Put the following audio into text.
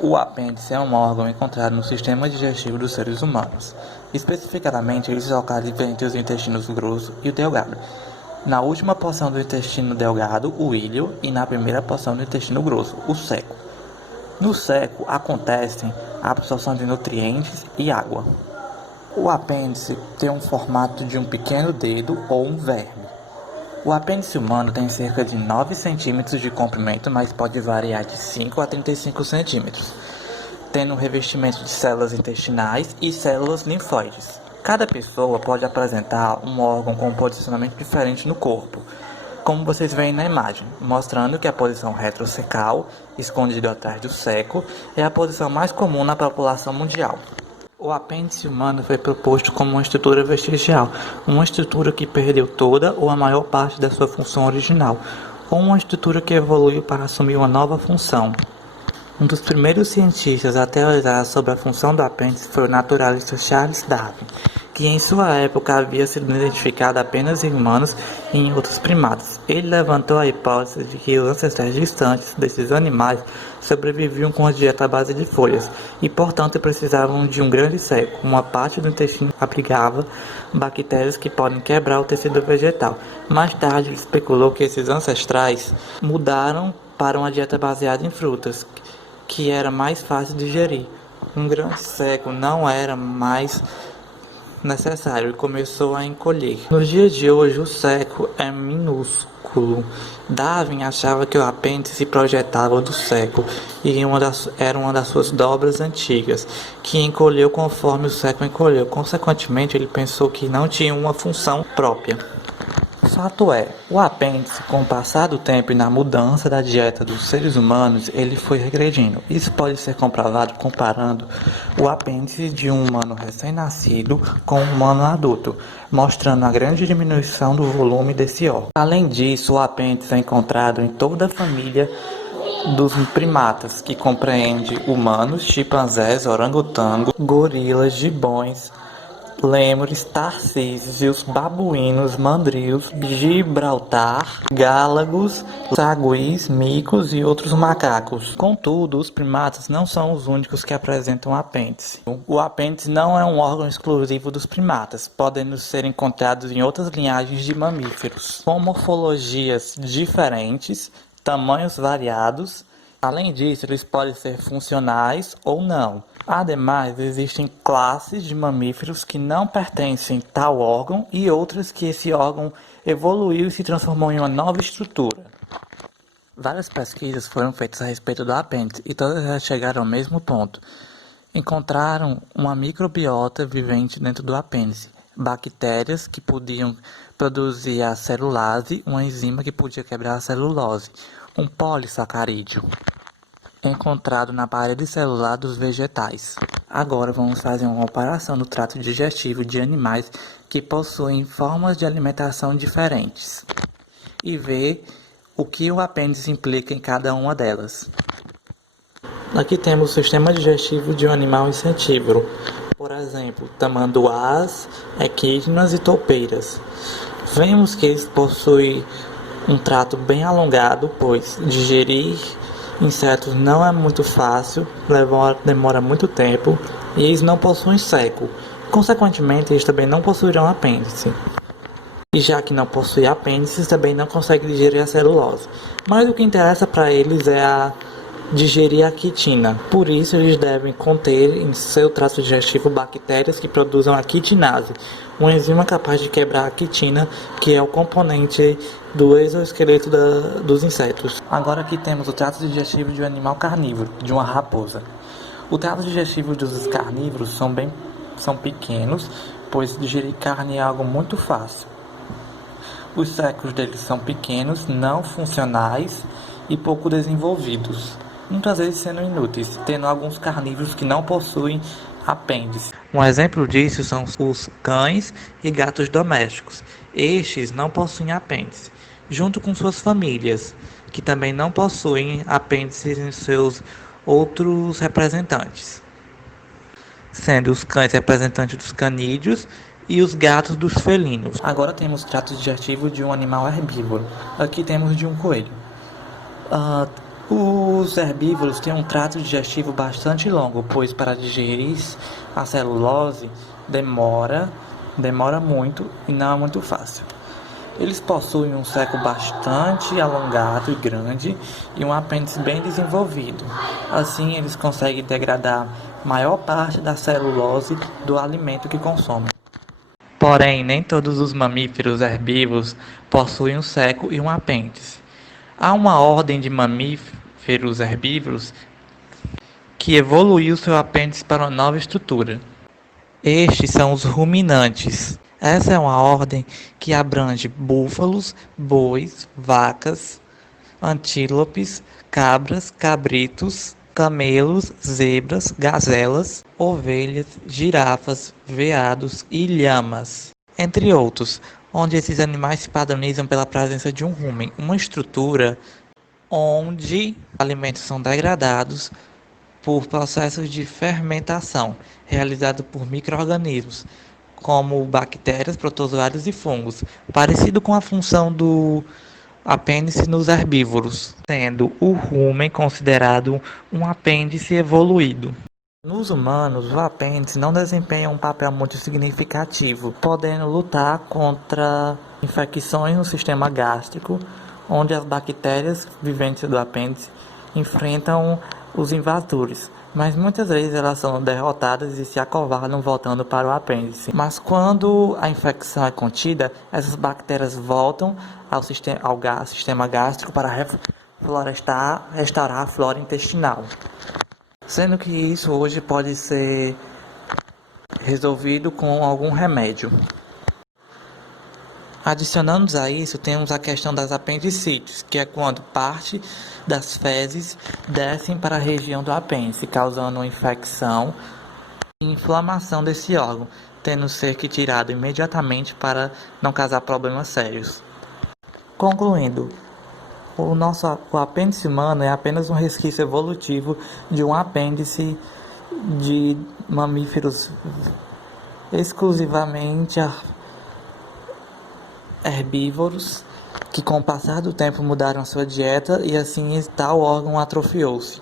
O apêndice é um órgão encontrado no sistema digestivo dos seres humanos. Especificamente, ele se localiza entre os intestinos grosso e o delgado. Na última porção do intestino delgado, o íleo, e na primeira porção do intestino grosso, o seco. No seco, acontecem a absorção de nutrientes e água. O apêndice tem um formato de um pequeno dedo ou um verme. O apêndice humano tem cerca de 9 centímetros de comprimento, mas pode variar de 5 a 35 centímetros, tendo um revestimento de células intestinais e células linfóides. Cada pessoa pode apresentar um órgão com um posicionamento diferente no corpo, como vocês veem na imagem, mostrando que a posição retrocecal, escondido atrás do seco, é a posição mais comum na população mundial. O apêndice humano foi proposto como uma estrutura vestigial, uma estrutura que perdeu toda ou a maior parte da sua função original, ou uma estrutura que evoluiu para assumir uma nova função. Um dos primeiros cientistas a teorizar sobre a função do apêndice foi o naturalista Charles Darwin, que em sua época havia sido identificado apenas em humanos e em outros primatas. Ele levantou a hipótese de que os ancestrais distantes desses animais sobreviviam com a dieta à base de folhas e, portanto, precisavam de um grande seco. Uma parte do intestino abrigava bactérias que podem quebrar o tecido vegetal. Mais tarde, ele especulou que esses ancestrais mudaram para uma dieta baseada em frutas, que era mais fácil de digerir. Um grande seco não era mais necessário e começou a encolher. Nos dias de hoje, o seco é minúsculo. Darwin achava que o apêndice se projetava do seco e era uma das suas dobras antigas, que encolheu conforme o seco encolheu. Consequentemente, ele pensou que não tinha uma função própria. Fato é, o apêndice, com o passar do tempo e na mudança da dieta dos seres humanos, ele foi regredindo. Isso pode ser comprovado comparando o apêndice de um humano recém-nascido com um humano adulto, mostrando a grande diminuição do volume desse órgão. Além disso, o apêndice é encontrado em toda a família dos primatas, que compreende humanos, chimpanzés, orangotangos, gorilas, gibões, lêmures, tarcísios, babuínos, mandrills, gibraltar, gálagos, saguis, micos e outros macacos. Contudo, os primatas não são os únicos que apresentam apêndice. O apêndice não é um órgão exclusivo dos primatas, podendo ser encontrados em outras linhagens de mamíferos, com morfologias diferentes, tamanhos variados. Além disso, eles podem ser funcionais ou não. Ademais, existem classes de mamíferos que não pertencem a tal órgão e outras que esse órgão evoluiu e se transformou em uma nova estrutura. Várias pesquisas foram feitas a respeito do apêndice e todas elas chegaram ao mesmo ponto. Encontraram uma microbiota vivente dentro do apêndice, bactérias que podiam produzir a celulase, uma enzima que podia quebrar a celulose, um polissacarídeo encontrado na parede celular dos vegetais. Agora vamos fazer uma comparação do trato digestivo de animais que possuem formas de alimentação diferentes e ver o que o apêndice implica em cada uma delas. Aqui temos o sistema digestivo de um animal insetívoro, por exemplo, tamanduás, equidnas e toupeiras. Vemos que eles possuem um trato bem alongado, pois digerir insetos não é muito fácil, demora muito tempo e eles não possuem seco. Consequentemente, eles também não possuirão apêndice. E já que não possuem apêndices, também não conseguem digerir a celulose. Mas o que interessa para eles é digerir a quitina. Por isso, eles devem conter em seu trato digestivo bactérias que produzam a quitinase, uma enzima capaz de quebrar a quitina, que é o componente do exoesqueleto dos insetos. Agora aqui temos o trato digestivo de um animal carnívoro, de uma raposa. O trato digestivo dos carnívoros são pequenos, pois digerir carne é algo muito fácil. Os secos deles são pequenos, não funcionais e pouco desenvolvidos, muitas vezes sendo inúteis, tendo alguns carnívoros que não possuem apêndice. Um exemplo disso são os cães e gatos domésticos. Estes não possuem apêndice, junto com suas famílias, que também não possuem apêndices em seus outros representantes, sendo os cães representantes dos canídeos e os gatos dos felinos. Agora temos o trato digestivo de um animal herbívoro. Aqui temos de um coelho. Os herbívoros têm um trato digestivo bastante longo, pois para digerir a celulose demora muito e não é muito fácil. Eles possuem um seco bastante alongado e grande e um apêndice bem desenvolvido. Assim, eles conseguem degradar maior parte da celulose do alimento que consomem. Porém, nem todos os mamíferos herbívoros possuem um seco e um apêndice. Há uma ordem de mamíferos herbívoros que evoluiu seu apêndice para uma nova estrutura. Estes são os ruminantes. Essa é uma ordem que abrange búfalos, bois, vacas, antílopes, cabras, cabritos, camelos, zebras, gazelas, ovelhas, girafas, veados e lhamas, entre outros, onde esses animais se padronizam pela presença de um rumen, uma estrutura onde alimentos são degradados por processos de fermentação realizados por micro-organismos, como bactérias, protozoários e fungos, parecido com a função do apêndice nos herbívoros, sendo o rumen considerado um apêndice evoluído. Nos humanos, o apêndice não desempenha um papel muito significativo, podendo lutar contra infecções no sistema gástrico, onde as bactérias viventes do apêndice enfrentam os invasores, mas muitas vezes elas são derrotadas e se acovardam voltando para o apêndice. Mas quando a infecção é contida, essas bactérias voltam ao sistema gástrico para restaurar a flora intestinal. Sendo que isso hoje pode ser resolvido com algum remédio. Adicionando a isso, temos a questão das apendicites, que é quando parte das fezes descem para a região do apêndice, causando uma infecção e inflamação desse órgão, tendo que ser tirado imediatamente para não causar problemas sérios. Concluindo, o apêndice humano é apenas um resquício evolutivo de um apêndice de mamíferos exclusivamente herbívoros que com o passar do tempo mudaram sua dieta e assim tal órgão atrofiou-se.